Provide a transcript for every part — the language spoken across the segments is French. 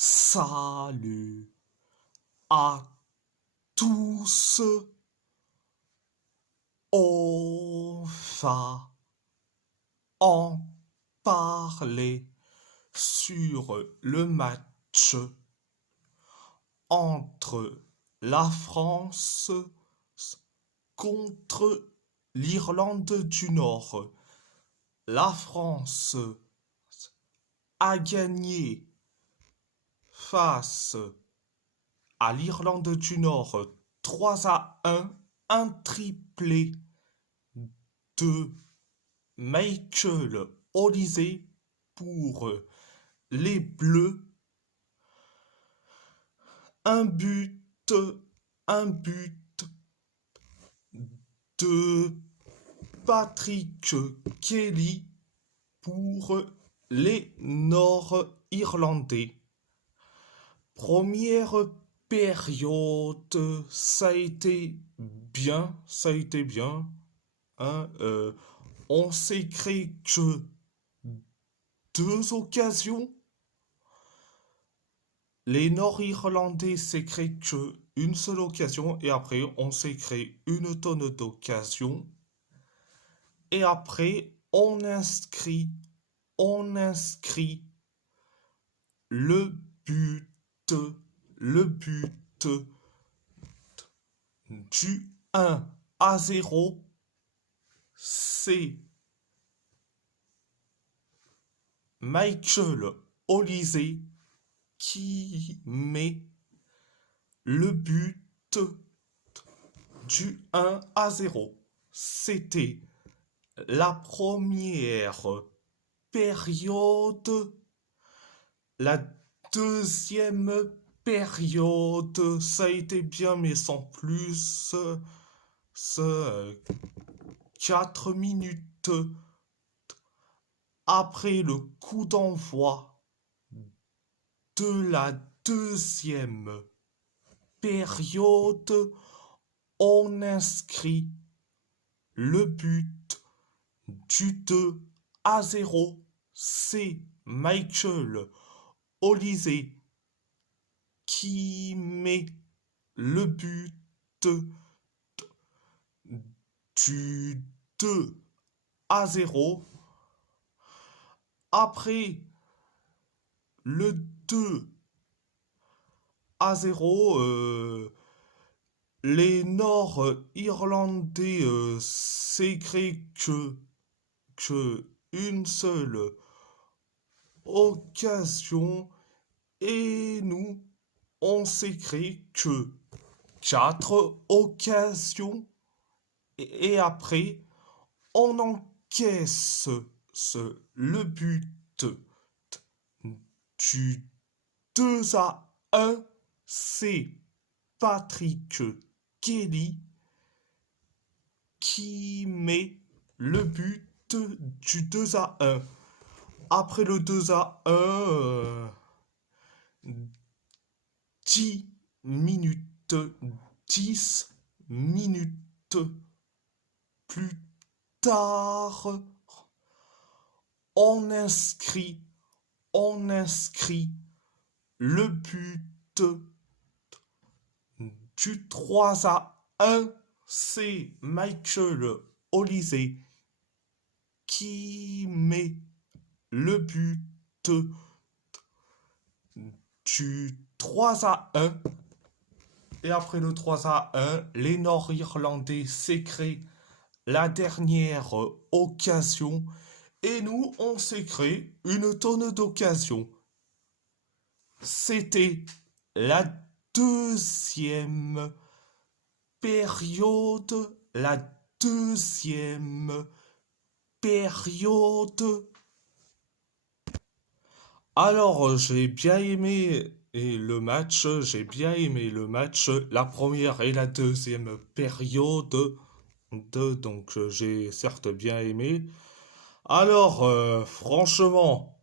Salut à tous, on va en parler sur le match entre la France contre l'Irlande du Nord. La France a gagné face à l'Irlande du Nord 3-1, un triplé de Michael Olise pour les Bleus, un but, un but de Patrick Kelly pour les Nord-Irlandais. Première période, ça a été bien, hein, on s'est créé que deux occasions. Les Nord-Irlandais s'est créé que une seule occasion et après on s'est créé une tonne d'occasions. Et après on inscrit le but, le but du 1-0. C'est Michael Olise qui met le but du 1-0. C'était la première période. La deuxième période, ça a été bien, mais sans plus. 4 minutes après le coup d'envoi de la deuxième période, on inscrit le but du 2-0. C'est Michael Olise qui met le but du 2-0. Après le 2-0, les Nord-Irlandais s'est créé que une seule occasion et nous, on s'est créé que quatre occasions et après, on encaisse le but du 2-1. C'est Patrick Kelly qui met le but du 2-1. Après le 2-1, 10 minutes, 10 minutes plus tard, on inscrit le but du 3-1. C'est Michael Olise qui met le but du 3-1. Et après le 3-1, les Nord-Irlandais s'est créé la dernière occasion. Et nous, on s'est créé une tonne d'occasions. C'était la deuxième période. La deuxième période. Alors, j'ai bien aimé le match, la première et la deuxième période, donc j'ai certes bien aimé. Alors, franchement,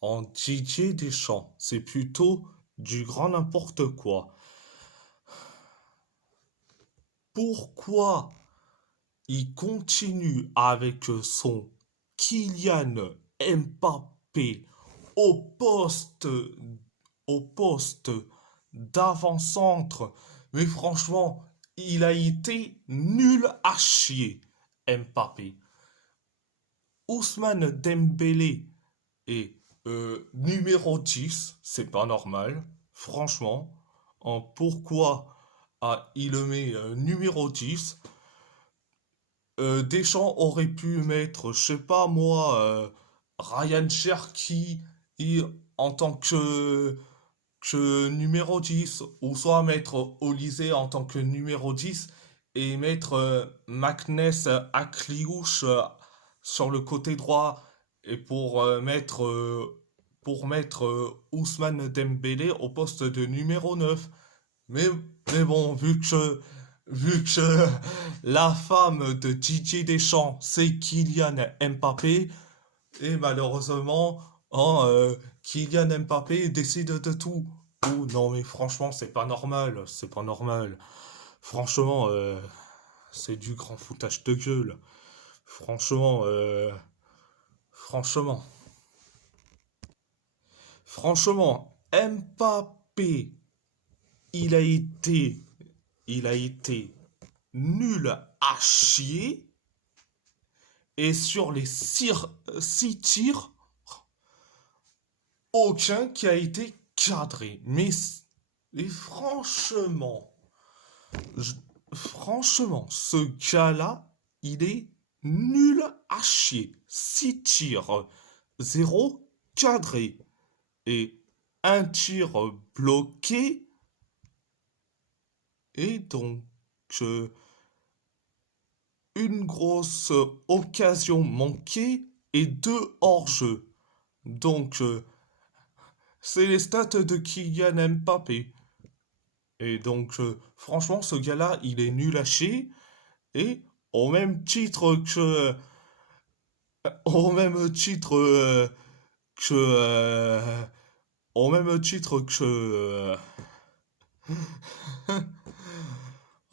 en Didier Deschamps, c'est plutôt du grand n'importe quoi. Pourquoi il continue avec son Kylian Mbappé au poste au poste d'avant-centre. Mais franchement, il a été nul à chier, Mbappé. Ousmane Dembélé est numéro 10, c'est pas normal. Franchement, pourquoi il le met numéro 10? Deschamps aurait pu mettre, je sais pas moi, Ryan Cherky en tant que numéro 10, ou soit mettre Olysée en tant que numéro 10 et mettre Magnès Akliouche sur le côté droit et pour mettre Ousmane Dembélé au poste de numéro 9. Mais, mais bon, vu que la femme de Didier Deschamps, c'est Kylian Mbappé, et malheureusement, hein, Kylian Mbappé décide de tout. Oh non, mais franchement, c'est pas normal, c'est pas normal. Franchement, c'est du grand foutage de gueule. Franchement, franchement, franchement, Mbappé, il a été, il a été nul à chier. Et sur les 6 tirs, aucun qui a été cadré. Mais franchement, je- franchement, ce gars-là, il est nul à chier. 6 tirs, zéro cadré. Et un tir bloqué. Et donc, euh, une grosse occasion manquée et 2 hors-jeu. Donc, c'est les stats de Kylian Mbappé. Et donc, franchement, ce gars-là, il est nul à chier. Et au même titre que, au même titre que, au même titre que,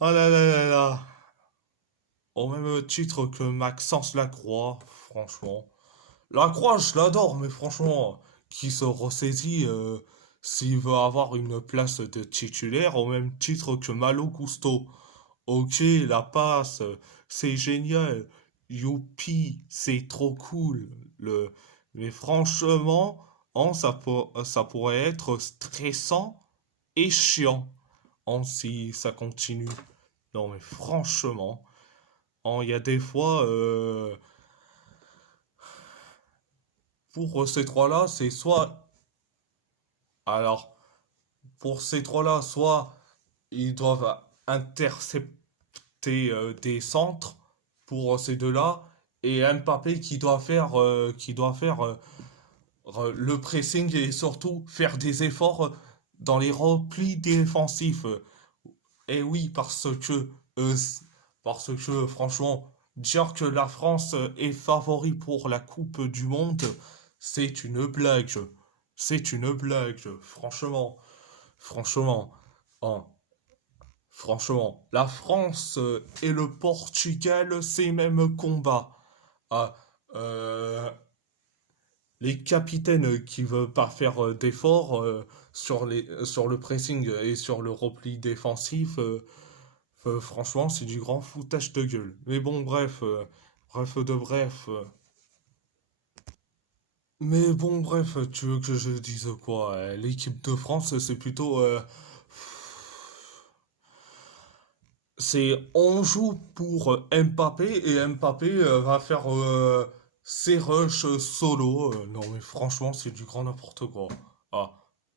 oh là là là là, au même titre que Maxence Lacroix, franchement. Lacroix, je l'adore, mais franchement, qui se ressaisit s'il veut avoir une place de titulaire au même titre que Malo Gusto. Ok, la passe, c'est génial. Youpi, c'est trop cool. Mais franchement, ça pourrait être stressant et chiant si ça continue. Non, mais franchement, il y a des fois, pour ces trois-là, c'est soit... Alors, pour ces trois-là, soit ils doivent intercepter des centres pour ces deux-là, et Mbappé qui doit faire le pressing et surtout faire des efforts dans les replis défensifs. Et oui, euh, parce que franchement, dire que la France est favori pour la Coupe du Monde, c'est une blague. C'est une blague, franchement. Franchement, hein, franchement, la France et le Portugal, c'est même combat. Ah, euh, les capitaines qui veulent pas faire d'efforts sur le pressing et sur le repli défensif, franchement, c'est du grand foutage de gueule. Mais bon, bref de bref. Mais bon, bref, tu veux que je dise quoi? L'équipe de France, c'est plutôt... on joue pour Mbappé et Mbappé va faire ses rushs solo. Non mais franchement c'est du grand n'importe quoi. Ah,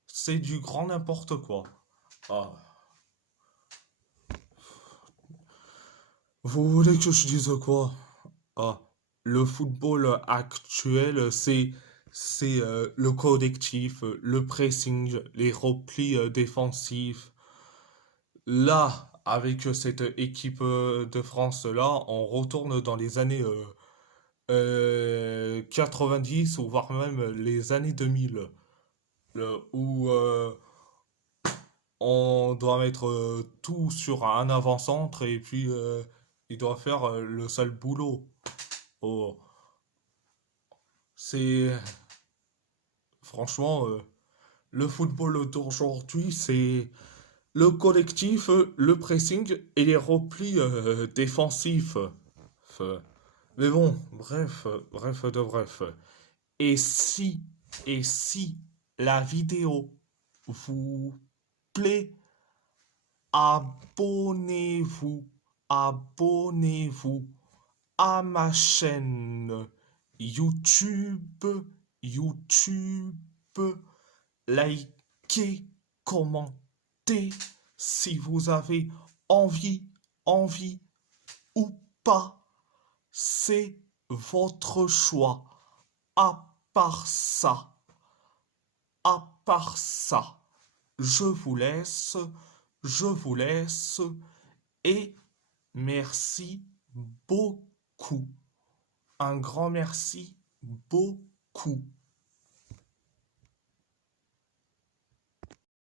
c'est du grand n'importe quoi. Ah, vous voulez que je dise quoi? Ah, le football actuel c'est le collectif, le pressing, les replis défensifs. Là, avec cette équipe de France là, on retourne dans les années 90 ou voire même les années 2000 où on doit mettre tout sur un avant-centre et puis il doit faire le sale boulot. Oh, c'est franchement Le football d'aujourd'hui, c'est le collectif, le pressing et les replis défensifs. Euh, Mais bon, bref de bref. Et si, et si la vidéo vous plaît, abonnez-vous, abonnez-vous à ma chaîne YouTube, YouTube, likez, commentez si vous avez envie, envie ou pas, c'est votre choix. À part ça, à part ça, je vous laisse, je vous laisse et merci beaucoup. Un grand merci beaucoup.